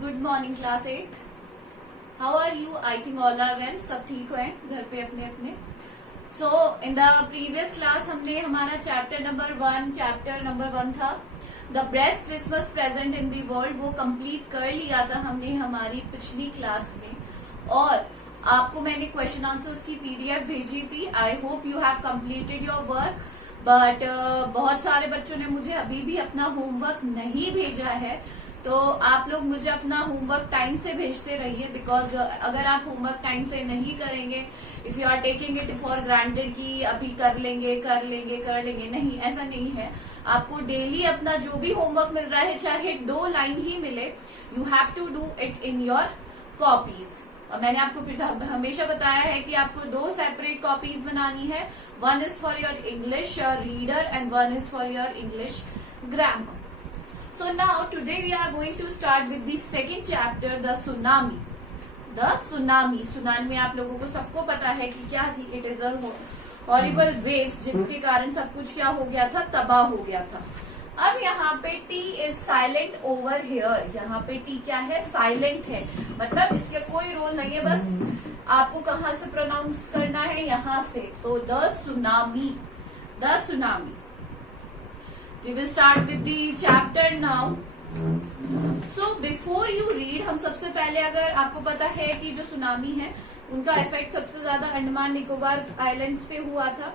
Good morning class 8। How are you? I think all are well. सब ठीक हैं घर पे अपने अपने। So in the previous class हमने हमारा चैप्टर नंबर वन था the best Christmas present in the world, वो कंप्लीट कर लिया था हमने हमारी पिछली क्लास में। और आपको मैंने क्वेश्चन आंसर्स की पीडीएफ भेजी थी। I hope you have completed your work, but बहुत सारे बच्चों ने मुझे अभी भी अपना होमवर्क नहीं भेजा है। तो आप लोग मुझे अपना होमवर्क टाइम से भेजते रहिए, बिकॉज अगर आप होमवर्क टाइम से नहीं करेंगे, if you are taking it for granted कि अभी कर लेंगे, नहीं, ऐसा नहीं है। आपको डेली अपना जो भी होमवर्क मिल रहा है, चाहे 2 लाइन ही मिले, you have to do it in your copies. मैंने आपको हमेशा बताया है कि आपको 2 सेपरेट कॉपीज बनानी है। One is for your English reader and one is for your English grammar. So now today we are going to start with the second chapter, the tsunami. The tsunami. Tsunami में आप लोगों को सबको पता है कि क्या थी। It is a horrible waves जिसके कारण सब कुछ क्या हो गया था, तबाह हो गया था। अब यहाँ पे T is silent over here। यहाँ पे T क्या है, साइलेंट है, मतलब इसके कोई रोल नहीं है, बस आपको कहाँ से प्रोनाउंस करना है, यहाँ से। तो the tsunami, the tsunami। We will start with the chapter now. So before you read, हम सबसे पहले, अगर आपको पता है कि जो सुनामी है उनका इफेक्ट सबसे ज्यादा अंडमान निकोबार आइलैंड्स पे हुआ था।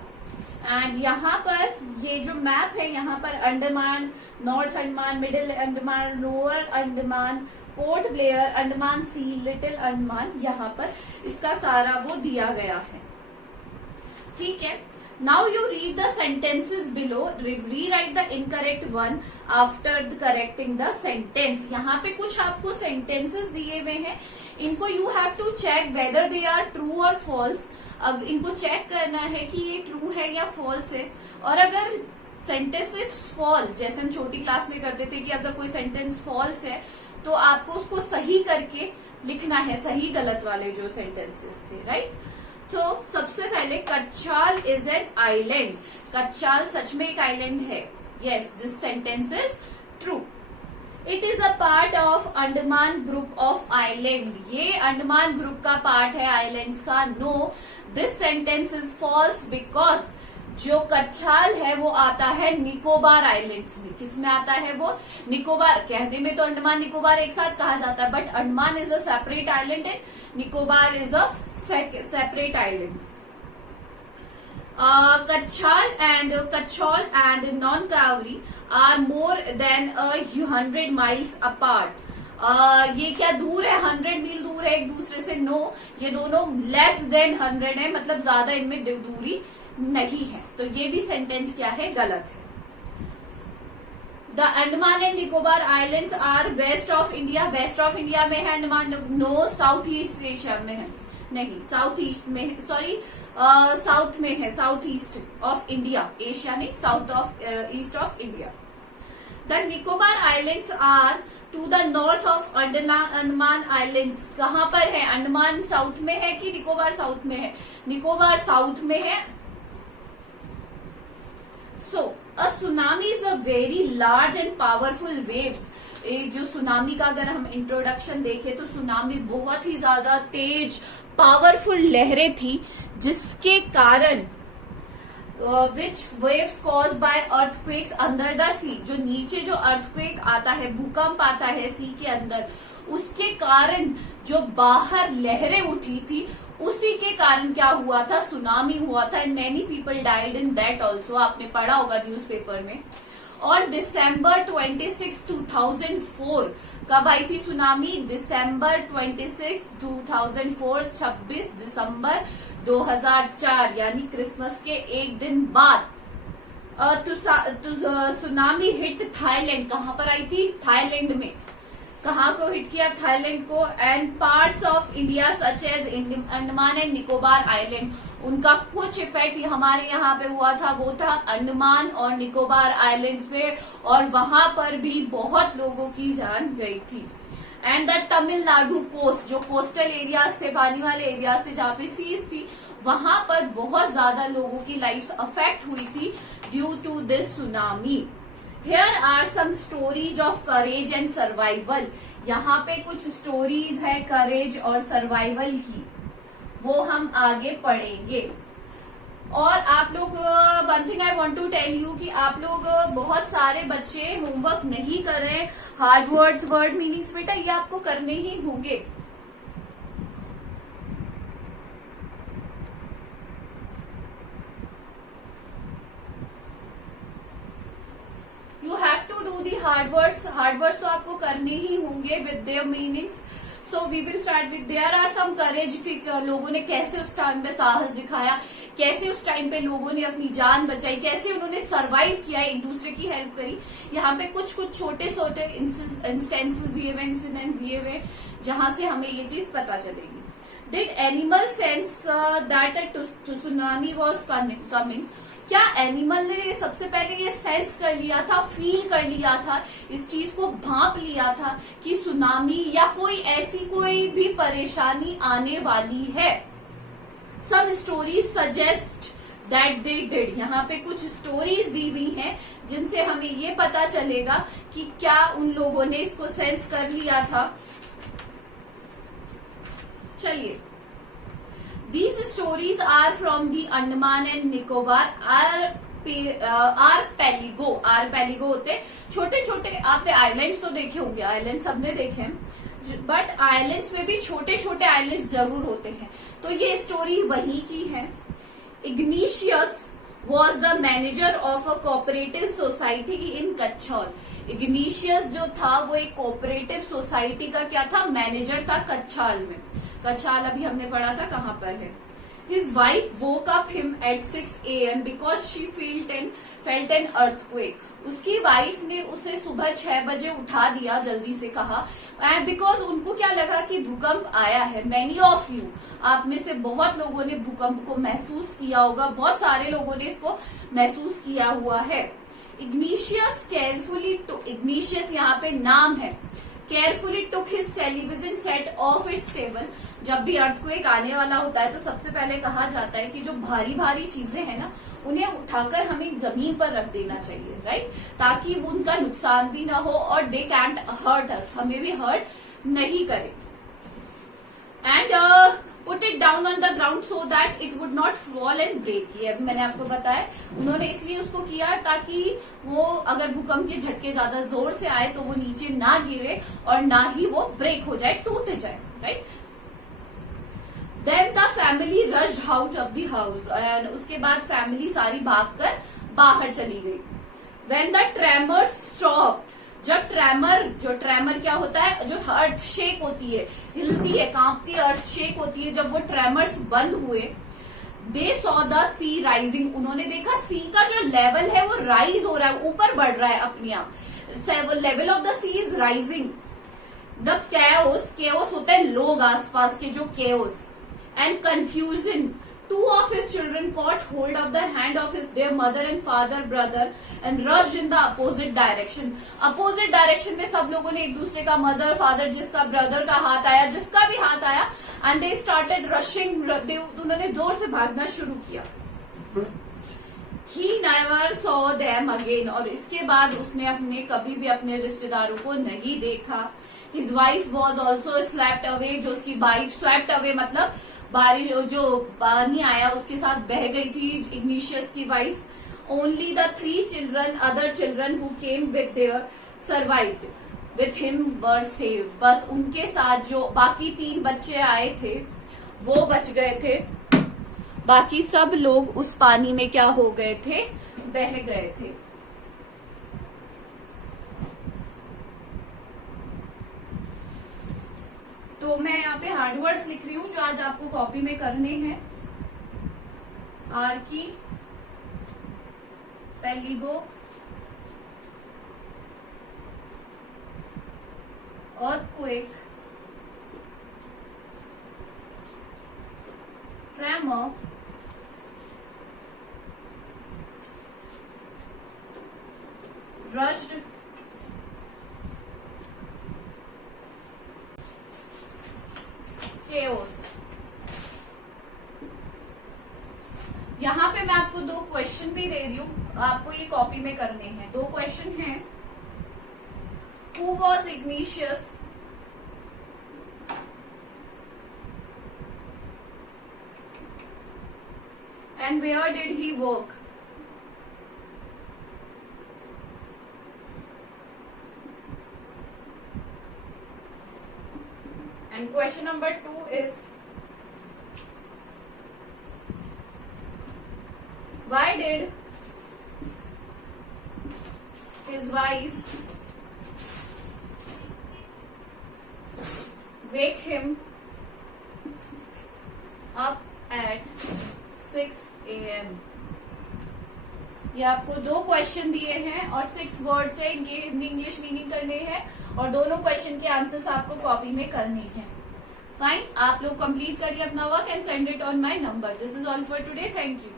एंड यहाँ पर ये जो मैप है, यहाँ पर Andaman, north Andaman, middle Andaman, lower Andaman, Port Blair, Andaman sea, little Andaman, यहाँ पर इसका सारा वो दिया गया है। ठीक है। Now you read the sentences below. Rewrite the incorrect one after correcting the sentence. यहाँ पे कुछ आपको sentences दिए हुए हैं, इनको you have to check whether they are true or false. अब इनको चेक करना है कि ये true है या false है। और अगर sentences false, जैसे हम छोटी क्लास में करते थे कि अगर कोई sentence false है तो आपको उसको सही करके लिखना है, सही गलत वाले जो sentences थे, राइट? तो सबसे पहले Katchal is an island. Katchal सच में एक आइलैंड है। Yes, this sentence is true. It is a part of Andaman group of island. ये अंडमान ग्रुप का पार्ट है आइलैंड्स का। No, this sentence is false because जो कच्छाल है वो आता है निकोबार आइलैंड्स में। किस में आता है वो? निकोबार। कहने में तो अंडमान निकोबार एक साथ कहा जाता है, but Andaman is a separate island and Nicobar is a separate island. Katchal and Nancowry are more than 100 miles apart. ये क्या दूर है? 100 मील दूर है एक दूसरे से। नो, ये दोनों लेस देन 100 है, मतलब ज्यादा इनमें दूरी नहीं है। तो ये भी सेंटेंस क्या है, गलत है। The Andaman and Nicobar islands are west of India. West of India में है Andaman. No, south east Asia में है। नहीं, साउथ ईस्ट में है, सॉरी, साउथ में है, south east of India. Asia नहीं, south of east of India. The Nicobar islands are to the north of Andaman islands. कहाँ पर है? अंडमान साउथ में है कि निकोबार साउथ में है? निकोबार साउथ में है। So, a tsunami is a very large and powerful waves. जो सुनामी का अगर हम इंट्रोडक्शन देखें तो सुनामी बहुत ही ज्यादा तेज पावरफुल लहरें थी, जिसके कारण which waves cause by earthquakes under the sea. जो नीचे जो अर्थक्वेक आता है, भूकंप आता है सी के अंदर, उसके कारण जो बाहर लहरें उठी थी, उसी के कारण क्या हुआ था, सुनामी हुआ था। And many people died in that also. आपने पढ़ा होगा न्यूज़पेपर में। और दिसंबर 26, 2004 कब आई थी सुनामी? दिसंबर 26, 2004, 26 दिसंबर 2004, यानी क्रिसमस के एक दिन बाद सुनामी हिट थाईलैंड। कहाँ पर आई थी? थाईलैंड में। कहाँ को हिट किया? थाईलैंड को। And parts of India such as Andaman and Nicobar island. उनका कुछ इफेक्ट हमारे यहाँ पे हुआ था, वो था अंडमान और निकोबार आइलैंड्स पे, और वहां पर भी बहुत लोगों की जान गई थी। एंड द तमिलनाडु कोस्ट, जो कोस्टल एरियाज थे, पानी वाले एरियाज थे, जहाँ पे सीज थी, वहां पर बहुत ज्यादा लोगों की लाइफ अफेक्ट हुई थी due to this tsunami. Here are some stories of courage and survival. यहाँ पे कुछ स्टोरीज है करेज और सर्वाइवल की, वो हम आगे पढ़ेंगे। और आप लोग, one thing I want to tell you कि आप लोग बहुत सारे बच्चे होमवर्क नहीं कर रहे हैं। हार्ड वर्ड्स, वर्ड मीनिंग्स, बेटा ये आपको करने ही होंगे। You have to do the hard words. Hard words तो आपको करने ही होंगे with their meanings. So we will start with there are some courage कि लोगों ने कैसे उस टाइम पे साहस दिखाया, कैसे उस टाइम पे लोगों ने अपनी जान बचाई, कैसे उन्होंने सरवाइव किया, एक दूसरे की हेल्प करी। यहाँ पे कुछ कुछ छोटे छोटे इंस्टेंसेस दिए हुए, इंसिडेंट्स दिए हुए, जहां से हमें ये चीज पता चलेगी। Did animal sense that a tsunami was coming? क्या एनिमल ने सबसे पहले ये सेंस कर लिया था, फील कर लिया था, इस चीज को भांप लिया था कि सुनामी या कोई ऐसी कोई भी परेशानी आने वाली है? Some stories suggest that they did. यहाँ पे कुछ स्टोरीज दी हुई हैं जिनसे हमें ये पता चलेगा कि क्या उन लोगों ने इसको सेंस कर लिया था। चलिए, these stories are from the Andaman and Nicobar archipelago। archipelago होते छोटे छोटे, आपने आइलैंड्स तो देखे होंगे, आइलैंड सबने देखे हैं, बट आइलैंड्स में भी छोटे छोटे आइलैंड्स जरूर होते हैं। तो ये स्टोरी वही की है। Ignatius was the manager of a cooperative society in Katchal. Ignatius जो था वो एक कोऑपरेटिव सोसाइटी का क्या था, मैनेजर था कच्छाल में। कच्छाल अभी हमने पढ़ा था कहाँ पर है। His wife woke up him at 6 AM because she felt an earthquake। उसकी वाइफ ने उसे सुबह 6 बजे उठा दिया, जल्दी से कहा, एंड बिकॉज उनको क्या लगा कि भूकंप आया है। मैनी ऑफ यू, आप में से बहुत लोगों ने भूकंप को महसूस किया होगा, बहुत सारे लोगों ने इसको महसूस किया हुआ है। इग्निशियस केयरफुली टू, इग्निशियस यहाँ पे नाम है, carefully took his television set of its table. जब भी अर्थक्वेक आने वाला होता है तो सबसे पहले कहा जाता है कि जो भारी भारी चीजें हैं ना, उन्हें उठाकर हमें जमीन पर रख देना चाहिए, राइट, ताकि उनका नुकसान भी ना हो और दे कैंट हर्ट अस, हमें भी हर्ट नहीं करे। And put it down on the ground so that it would not fall and break. ये अभी मैंने आपको बताया, उन्होंने इसलिए उसको किया ताकि वो अगर भूकंप के झटके ज्यादा जोर से आए तो वो नीचे ना गिरे और ना ही वो ब्रेक हो जाए, टूट जाए, right. Then the family rushed out of the house, and उसके बाद फैमिली सारी भागकर बाहर चली गई। व्हेन द ट्रेमर स्टॉप, जब ट्रेमर, जो ट्रेमर क्या होता है, जो अर्थ शेक होती है, हिलती है, कांपती है, अर्थ शेक होती है, जब वो ट्रेमर्स बंद हुए, they saw the sea rising, उन्होंने देखा सी का जो लेवल है वो राइज हो रहा है, ऊपर बढ़ रहा है अपने आप, level of the sea is rising. The chaos, chaos होता है लोग आसपास के, जो chaos and confusion, two of his children caught hold of the hand of their mother and father, brother and rushed in the opposite direction। opposite direction में सब लोगों ने एक दूसरे का मदर, फादर, जिसका ब्रदर का हाथ आया, जिसका भी हाथ आया, and they started rushing, उन्होंने जोर से भागना शुरू किया। He never saw them again, और इसके बाद उसने अपने कभी भी अपने रिश्तेदारों को नहीं देखा। His wife was also swept away, जो उसकी वाइफ, swept away मतलब बारिश, जो पानी आया उसके साथ बह गई थी इग्निशियस की wife. Only the 3 children, other children who came with their survived with him were save. बस उनके साथ जो बाकी 3 बच्चे आए थे वो बच गए थे, बाकी सब लोग उस पानी में क्या हो गए थे, बह गए थे। तो मैं यहाँ पे हार्ड वर्ड्स लिख रही हूँ जो आज आपको कॉपी में करने हैं। Archipelago, earthquake, tremor, rushed, chaos। यहाँ पे मैं आपको 2 क्वेश्चन भी दे रही हूँ, आपको ये कॉपी में करने हैं। 2 क्वेश्चन हैं। Who was Ignatius? And where did he work? And question number 2 is, why did his wife wake him up at 6 AM? ये आपको 2 क्वेश्चन दिए हैं और 6 वर्ड्स है, इनके हिंदी इंग्लिश मीनिंग करने हैं और दोनों क्वेश्चन के आंसर्स आपको कॉपी में करने हैं. फाइन, आप लोग कंप्लीट करिए अपना work and send it on my number. This is all for today. Thank you.